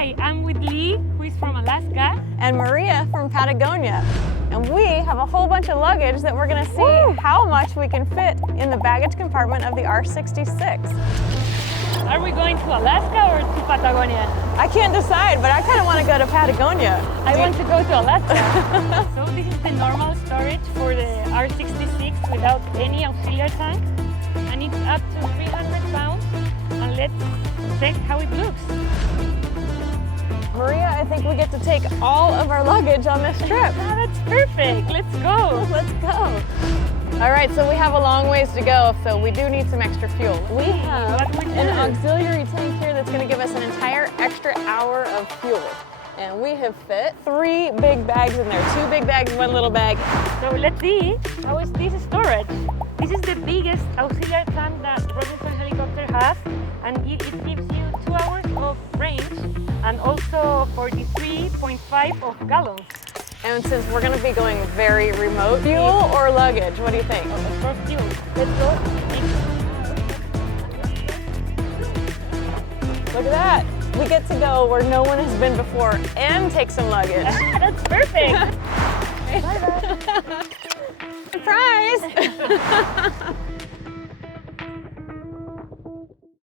Hi, I'm with Lee, who is from Alaska. And Maria from Patagonia. And we have a whole bunch of luggage that we're gonna see how much we can fit in the baggage compartment of the R66. Are we going to Alaska or to Patagonia? I can't decide, but I kind of want to go to Patagonia. I want to go to Alaska. So this is the normal storage for the R66 without any auxiliary tank. And it's up to 300 pounds. And let's check how it looks. Maria, I think we get to take all of our luggage on this trip. Oh, that's perfect. Let's go. Let's go. All right, so we have a long ways to go, so we do need some extra fuel. We have an auxiliary tank here that's going to give us an entire extra hour of fuel. And we have fit 3 big bags in there. 2 big bags, 1 little bag. So let's see, how is this storage? This is the biggest auxiliary tank that Robinson helicopter has, and it gives you 2 hours of range and also 43.5 of gallons. And since we're going to be going very remote, fuel or luggage, what do you think? Of course, fuel. Let's go. Look at that. We get to go where no one has been before and take some luggage. That's perfect. Surprise!